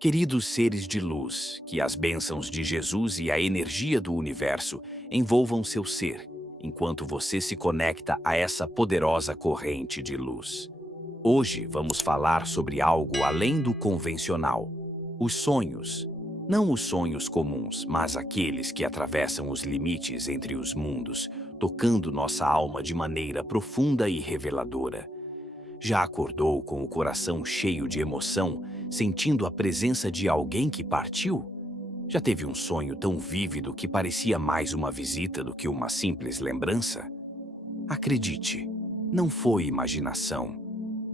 Queridos seres de luz, que as bênçãos de Jesus e a energia do universo envolvam seu ser, enquanto você se conecta a essa poderosa corrente de luz. Hoje vamos falar sobre algo além do convencional: os sonhos. Não os sonhos comuns, mas aqueles que atravessam os limites entre os mundos, tocando nossa alma de maneira profunda e reveladora. Já acordou com o coração cheio de emoção, sentindo a presença de alguém que partiu? Já teve um sonho tão vívido que parecia mais uma visita do que uma simples lembrança? Acredite, não foi imaginação.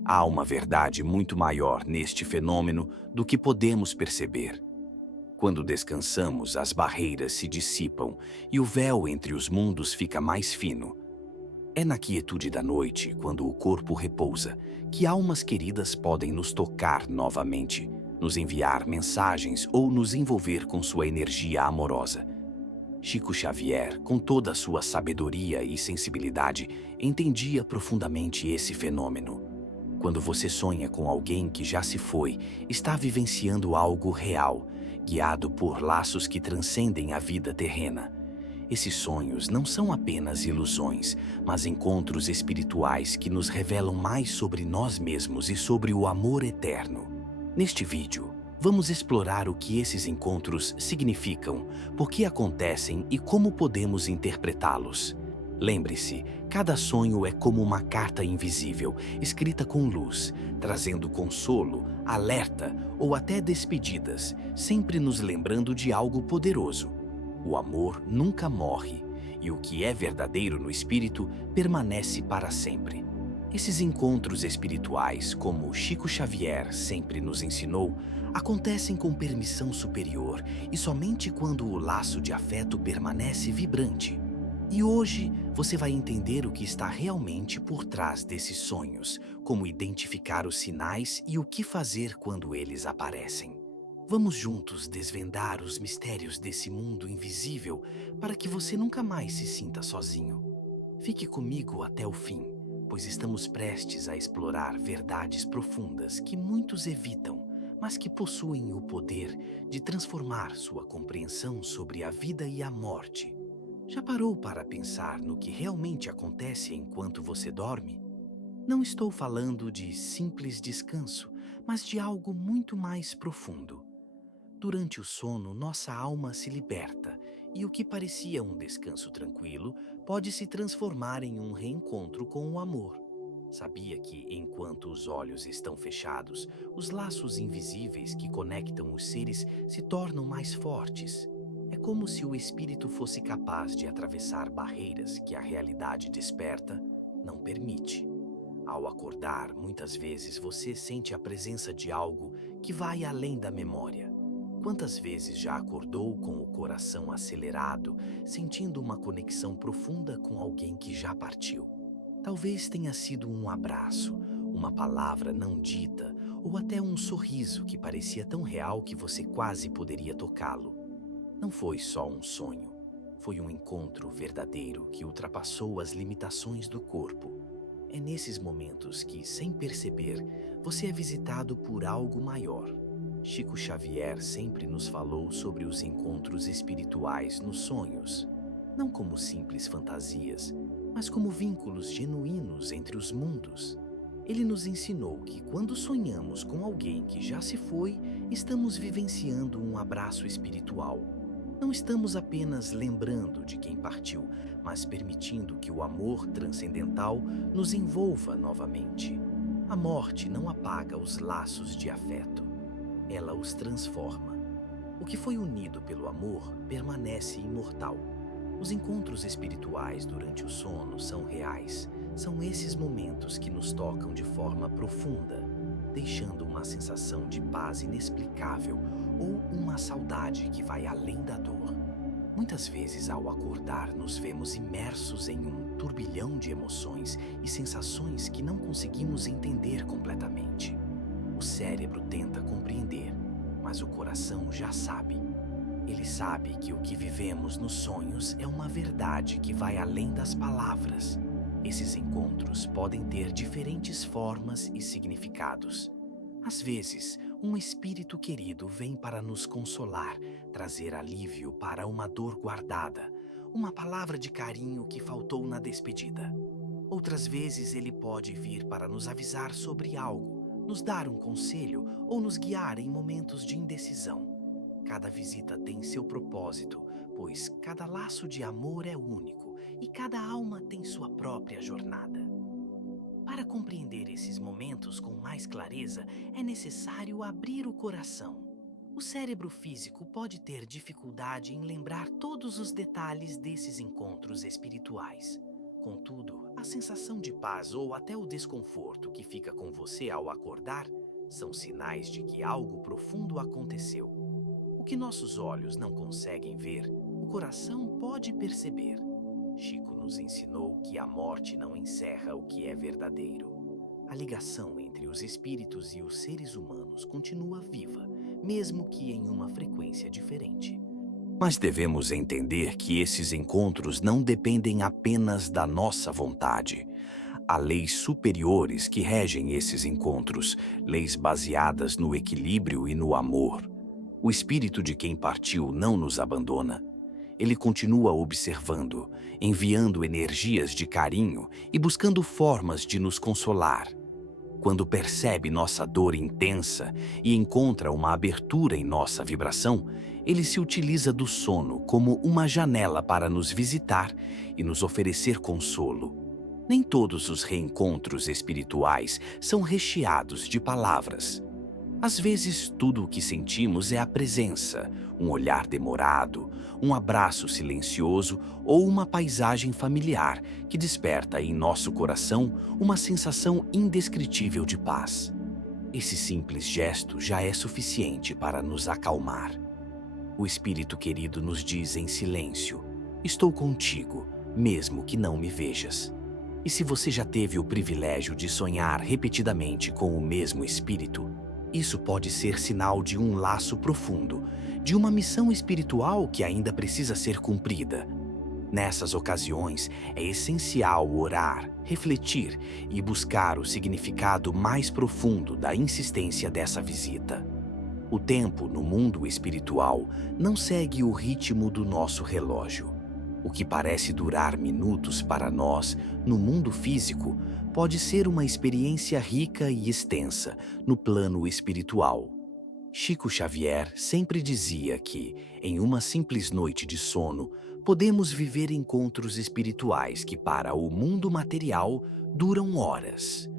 Há uma verdade muito maior neste fenômeno do que podemos perceber. Quando descansamos, as barreiras se dissipam e o véu entre os mundos fica mais fino. É na quietude da noite, quando o corpo repousa, que almas queridas podem nos tocar novamente, nos enviar mensagens ou nos envolver com sua energia amorosa. Chico Xavier, com toda a sua sabedoria e sensibilidade, entendia profundamente esse fenômeno. Quando você sonha com alguém que já se foi, está vivenciando algo real, guiado por laços que transcendem a vida terrena. Esses sonhos não são apenas ilusões, mas encontros espirituais que nos revelam mais sobre nós mesmos e sobre o amor eterno. Neste vídeo, vamos explorar o que esses encontros significam, por que acontecem e como podemos interpretá-los. Lembre-se, cada sonho é como uma carta invisível, escrita com luz, trazendo consolo, alerta ou até despedidas, sempre nos lembrando de algo poderoso. O amor nunca morre, e o que é verdadeiro no espírito permanece para sempre. Esses encontros espirituais, como Chico Xavier sempre nos ensinou, acontecem com permissão superior e somente quando o laço de afeto permanece vibrante. E hoje você vai entender o que está realmente por trás desses sonhos, como identificar os sinais e o que fazer quando eles aparecem. Vamos juntos desvendar os mistérios desse mundo invisível para que você nunca mais se sinta sozinho. Fique comigo até o fim, pois estamos prestes a explorar verdades profundas que muitos evitam, mas que possuem o poder de transformar sua compreensão sobre a vida e a morte. Já parou para pensar no que realmente acontece enquanto você dorme? Não estou falando de simples descanso, mas de algo muito mais profundo. Durante o sono, nossa alma se liberta e o que parecia um descanso tranquilo pode se transformar em um reencontro com o amor. Sabia que, enquanto os olhos estão fechados, os laços invisíveis que conectam os seres se tornam mais fortes? É como se o espírito fosse capaz de atravessar barreiras que a realidade desperta não permite. Ao acordar, muitas vezes você sente a presença de algo que vai além da memória. Quantas vezes já acordou com o coração acelerado, sentindo uma conexão profunda com alguém que já partiu? Talvez tenha sido um abraço, uma palavra não dita ou até um sorriso que parecia tão real que você quase poderia tocá-lo. Não foi só um sonho, foi um encontro verdadeiro que ultrapassou as limitações do corpo. É nesses momentos que, sem perceber, você é visitado por algo maior. Chico Xavier sempre nos falou sobre os encontros espirituais nos sonhos, não como simples fantasias, mas como vínculos genuínos entre os mundos. Ele nos ensinou que quando sonhamos com alguém que já se foi, estamos vivenciando um abraço espiritual. Não estamos apenas lembrando de quem partiu, mas permitindo que o amor transcendental nos envolva novamente. A morte não apaga os laços de afeto. Ela os transforma. O que foi unido pelo amor permanece imortal. Os encontros espirituais durante o sono são reais. São esses momentos que nos tocam de forma profunda, deixando uma sensação de paz inexplicável ou uma saudade que vai além da dor. Muitas vezes, ao acordar, nos vemos imersos em um turbilhão de emoções e sensações que não conseguimos entender completamente. O cérebro tenta compreender, mas o coração já sabe. Ele sabe que o que vivemos nos sonhos é uma verdade que vai além das palavras. Esses encontros podem ter diferentes formas e significados. Às vezes, Um espírito querido vem para nos consolar, trazer alívio para uma dor guardada, uma palavra de carinho que faltou na despedida. Outras vezes ele pode vir para nos avisar sobre algo, nos dar um conselho ou nos guiar em momentos de indecisão. Cada visita tem seu propósito, pois cada laço de amor é único e cada alma tem sua própria jornada. Para compreender esses momentos com mais clareza, é necessário abrir o coração. O cérebro físico pode ter dificuldade em lembrar todos os detalhes desses encontros espirituais. Contudo, a sensação de paz ou até o desconforto que fica com você ao acordar são sinais de que algo profundo aconteceu. O que nossos olhos não conseguem ver, o coração pode perceber. Chico nos ensinou que a morte não encerra o que é verdadeiro. A ligação entre os espíritos e os seres humanos continua viva, mesmo que em uma frequência diferente. Mas devemos entender que esses encontros não dependem apenas da nossa vontade. Há leis superiores que regem esses encontros, leis baseadas no equilíbrio e no amor. O espírito de quem partiu não nos abandona. Ele continua observando, enviando energias de carinho e buscando formas de nos consolar. Quando percebe nossa dor intensa e encontra uma abertura em nossa vibração, ele se utiliza do sono como uma janela para nos visitar e nos oferecer consolo. Nem todos os reencontros espirituais são recheados de palavras. Às vezes, tudo o que sentimos é a presença, um olhar demorado, um abraço silencioso ou uma paisagem familiar que desperta em nosso coração uma sensação indescritível de paz. Esse simples gesto já é suficiente para nos acalmar. O Espírito querido nos diz em silêncio: estou contigo, mesmo que não me vejas. E se você já teve o privilégio de sonhar repetidamente com o mesmo Espírito, isso pode ser sinal de um laço profundo, de uma missão espiritual que ainda precisa ser cumprida. Nessas ocasiões, é essencial orar, refletir e buscar o significado mais profundo da insistência dessa visita. O tempo no mundo espiritual não segue o ritmo do nosso relógio. O que parece durar minutos para nós, no mundo físico, pode ser uma experiência rica e extensa no plano espiritual. Chico Xavier sempre dizia que, em uma simples noite de sono, podemos viver encontros espirituais que, para o mundo material, duram horas.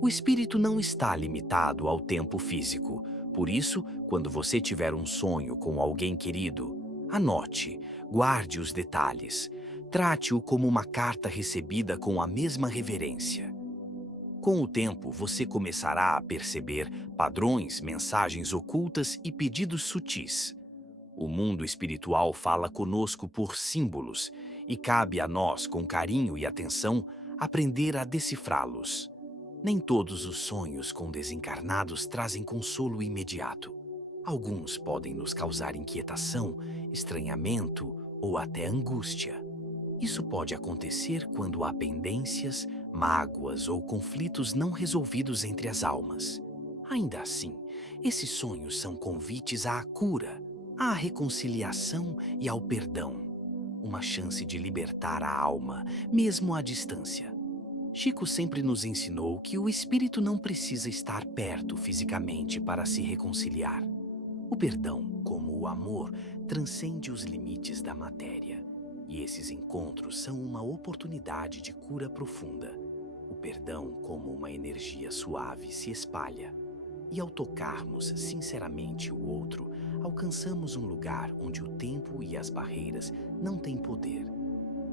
O espírito não está limitado ao tempo físico. Por isso, quando você tiver um sonho com alguém querido, anote, guarde os detalhes. Trate-o como uma carta recebida com a mesma reverência. Com o tempo, você começará a perceber padrões, mensagens ocultas e pedidos sutis. O mundo espiritual fala conosco por símbolos e cabe a nós, com carinho e atenção, aprender a decifrá-los. Nem todos os sonhos com desencarnados trazem consolo imediato. Alguns podem nos causar inquietação, estranhamento ou até angústia. Isso pode acontecer quando há pendências, mágoas ou conflitos não resolvidos entre as almas. Ainda assim, esses sonhos são convites à cura, à reconciliação e ao perdão. Uma chance de libertar a alma, mesmo à distância. Chico sempre nos ensinou que o espírito não precisa estar perto fisicamente para se reconciliar. O perdão, como o amor, transcende os limites da matéria. E esses encontros são uma oportunidade de cura profunda. O perdão, como uma energia suave, se espalha. E ao tocarmos sinceramente o outro, alcançamos um lugar onde o tempo e as barreiras não têm poder.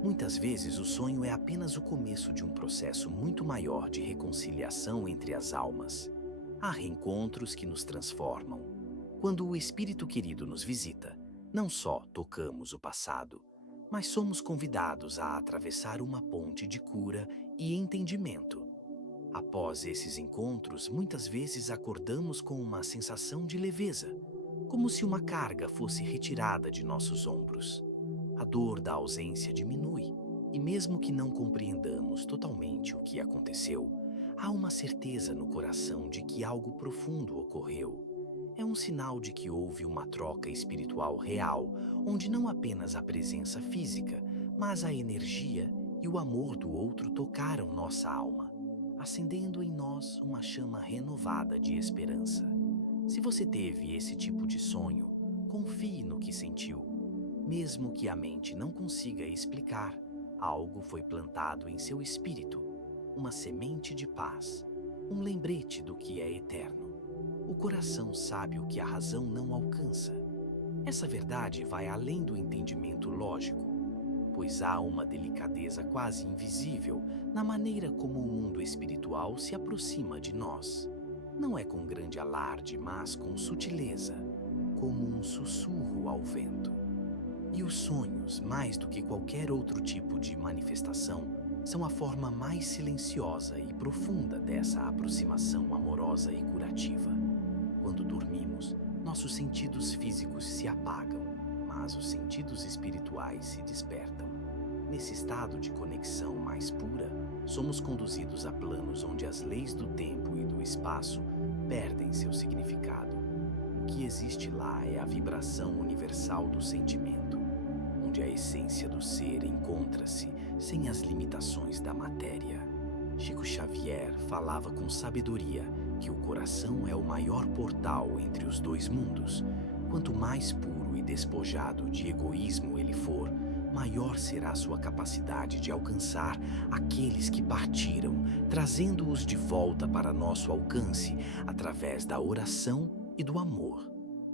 Muitas vezes o sonho é apenas o começo de um processo muito maior de reconciliação entre as almas. Há reencontros que nos transformam. Quando o espírito querido nos visita, não só tocamos o passado, mas somos convidados a atravessar uma ponte de cura e entendimento. Após esses encontros, muitas vezes acordamos com uma sensação de leveza, como se uma carga fosse retirada de nossos ombros. A dor da ausência diminui, e mesmo que não compreendamos totalmente o que aconteceu, há uma certeza no coração de que algo profundo ocorreu. É um sinal de que houve uma troca espiritual real, onde não apenas a presença física, mas a energia e o amor do outro tocaram nossa alma, acendendo em nós uma chama renovada de esperança. Se você teve esse tipo de sonho, confie no que sentiu. Mesmo que a mente não consiga explicar, algo foi plantado em seu espírito, uma semente de paz, um lembrete do que é eterno. O coração sabe o que a razão não alcança. Essa verdade vai além do entendimento lógico, pois há uma delicadeza quase invisível na maneira como o mundo espiritual se aproxima de nós. Não é com grande alarde, mas com sutileza, como um sussurro ao vento. E os sonhos, mais do que qualquer outro tipo de manifestação, são a forma mais silenciosa e profunda dessa aproximação amorosa e curativa. Quando dormimos, nossos sentidos físicos se apagam, mas os sentidos espirituais se despertam. Nesse estado de conexão mais pura, somos conduzidos a planos onde as leis do tempo e do espaço perdem seu significado. O que existe lá é a vibração universal do sentimento, onde a essência do ser encontra-se sem as limitações da matéria. Chico Xavier falava com sabedoria que o coração é o maior portal entre os dois mundos. Quanto mais puro e despojado de egoísmo ele for, maior será sua capacidade de alcançar aqueles que partiram, trazendo-os de volta para nosso alcance através da oração e do amor.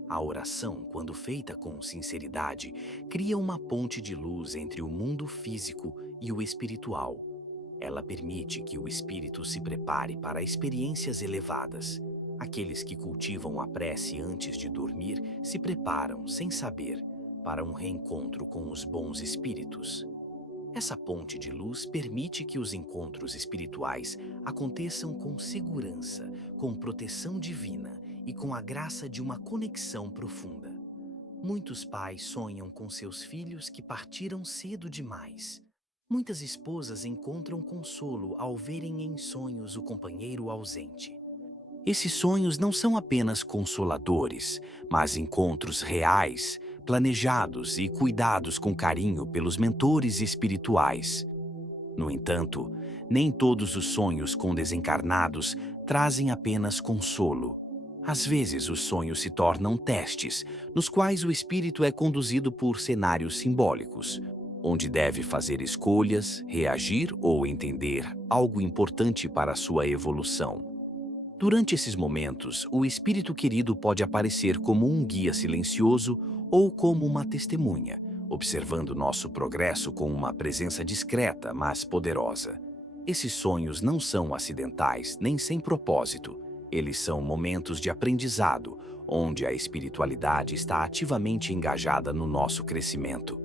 A oração, quando feita com sinceridade, cria uma ponte de luz entre o mundo físico e o espiritual. Ela permite que o espírito se prepare para experiências elevadas. Aqueles que cultivam a prece antes de dormir se preparam, sem saber, para um reencontro com os bons espíritos. Essa ponte de luz permite que os encontros espirituais aconteçam com segurança, com proteção divina e com a graça de uma conexão profunda. Muitos pais sonham com seus filhos que partiram cedo demais. Muitas esposas encontram consolo ao verem em sonhos o companheiro ausente. Esses sonhos não são apenas consoladores, mas encontros reais, planejados e cuidados com carinho pelos mentores espirituais. No entanto, nem todos os sonhos com desencarnados trazem apenas consolo. Às vezes, os sonhos se tornam testes, nos quais o espírito é conduzido por cenários simbólicos, onde deve fazer escolhas, reagir ou entender algo importante para sua evolução. Durante esses momentos, o espírito querido pode aparecer como um guia silencioso ou como uma testemunha, observando nosso progresso com uma presença discreta, mas poderosa. Esses sonhos não são acidentais, nem sem propósito. Eles são momentos de aprendizado, onde a espiritualidade está ativamente engajada no nosso crescimento.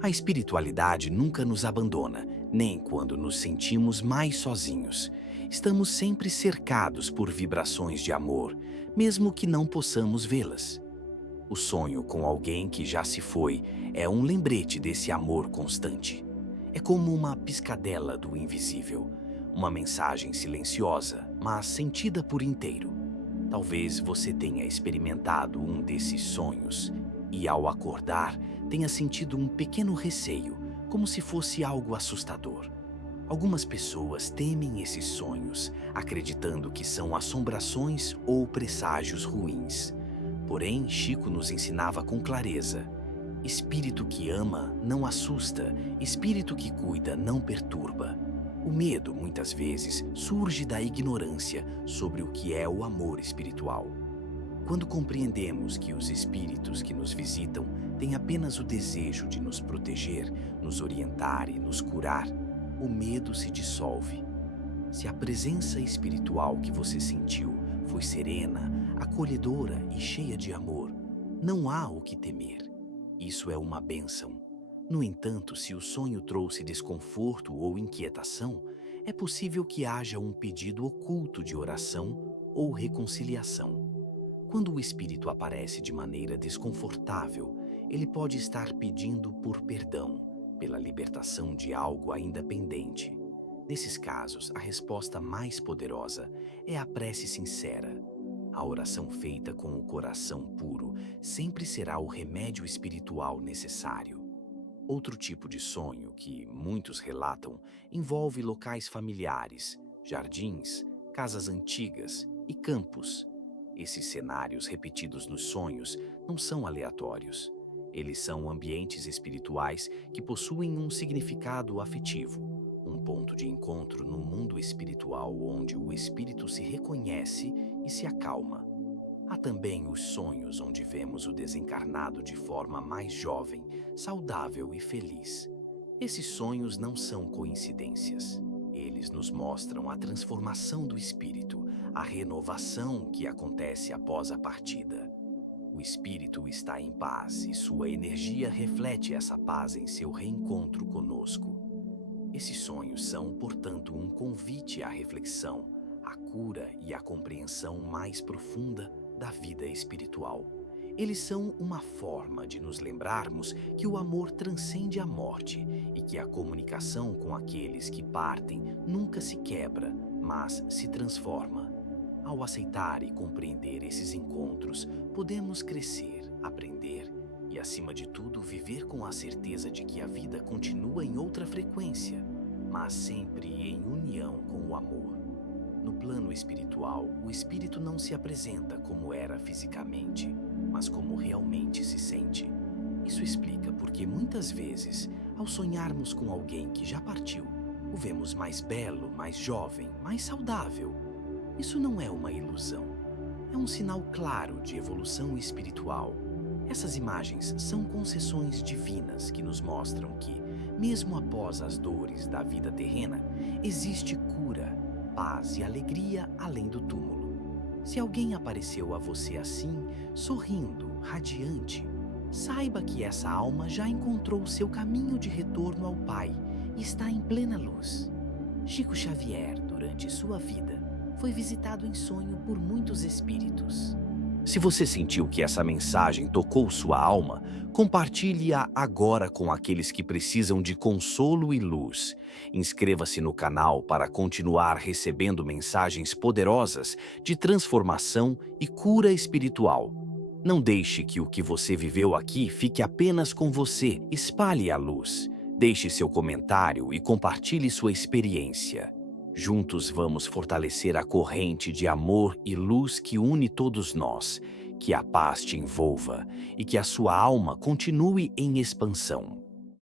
A espiritualidade nunca nos abandona, nem quando nos sentimos mais sozinhos. Estamos sempre cercados por vibrações de amor, mesmo que não possamos vê-las. O sonho com alguém que já se foi é um lembrete desse amor constante. É como uma piscadela do invisível, uma mensagem silenciosa, mas sentida por inteiro. Talvez você tenha experimentado um desses sonhos e, ao acordar, tenha sentido um pequeno receio, como se fosse algo assustador. Algumas pessoas temem esses sonhos, acreditando que são assombrações ou presságios ruins. Porém, Chico nos ensinava com clareza: espírito que ama não assusta, espírito que cuida não perturba. O medo, muitas vezes, surge da ignorância sobre o que é o amor espiritual. Quando compreendemos que os espíritos que nos visitam têm apenas o desejo de nos proteger, nos orientar e nos curar, o medo se dissolve. Se a presença espiritual que você sentiu foi serena, acolhedora e cheia de amor, não há o que temer. Isso é uma bênção. No entanto, se o sonho trouxe desconforto ou inquietação, é possível que haja um pedido oculto de oração ou reconciliação. Quando o espírito aparece de maneira desconfortável, ele pode estar pedindo por perdão, pela libertação de algo ainda pendente. Nesses casos, a resposta mais poderosa é a prece sincera. A oração feita com o coração puro sempre será o remédio espiritual necessário. Outro tipo de sonho que muitos relatam envolve locais familiares, jardins, casas antigas e campos. Esses cenários repetidos nos sonhos não são aleatórios. Eles são ambientes espirituais que possuem um significado afetivo, um ponto de encontro no mundo espiritual onde o espírito se reconhece e se acalma. Há também os sonhos onde vemos o desencarnado de forma mais jovem, saudável e feliz. Esses sonhos não são coincidências. Eles nos mostram a transformação do espírito, a renovação que acontece após a partida. O espírito está em paz e sua energia reflete essa paz em seu reencontro conosco. Esses sonhos são, portanto, um convite à reflexão, à cura e à compreensão mais profunda da vida espiritual. Eles são uma forma de nos lembrarmos que o amor transcende a morte e que a comunicação com aqueles que partem nunca se quebra, mas se transforma. Ao aceitar e compreender esses encontros, podemos crescer, aprender e, acima de tudo, viver com a certeza de que a vida continua em outra frequência, mas sempre em união com o amor. No plano espiritual, o espírito não se apresenta como era fisicamente, mas como realmente se sente. Isso explica porque muitas vezes, ao sonharmos com alguém que já partiu, o vemos mais belo, mais jovem, mais saudável. Isso não é uma ilusão. É um sinal claro de evolução espiritual. Essas imagens são concessões divinas que nos mostram que, mesmo após as dores da vida terrena, existe cura, paz e alegria além do túmulo. Se alguém apareceu a você assim, sorrindo, radiante, saiba que essa alma já encontrou seu caminho de retorno ao Pai e está em plena luz. Chico Xavier, durante sua vida, foi visitado em sonho por muitos espíritos. Se você sentiu que essa mensagem tocou sua alma, compartilhe-a agora com aqueles que precisam de consolo e luz. Inscreva-se no canal para continuar recebendo mensagens poderosas de transformação e cura espiritual. Não deixe que o que você viveu aqui fique apenas com você. Espalhe a luz. Deixe seu comentário e compartilhe sua experiência. Juntos vamos fortalecer a corrente de amor e luz que une todos nós. Que a paz te envolva e que a sua alma continue em expansão.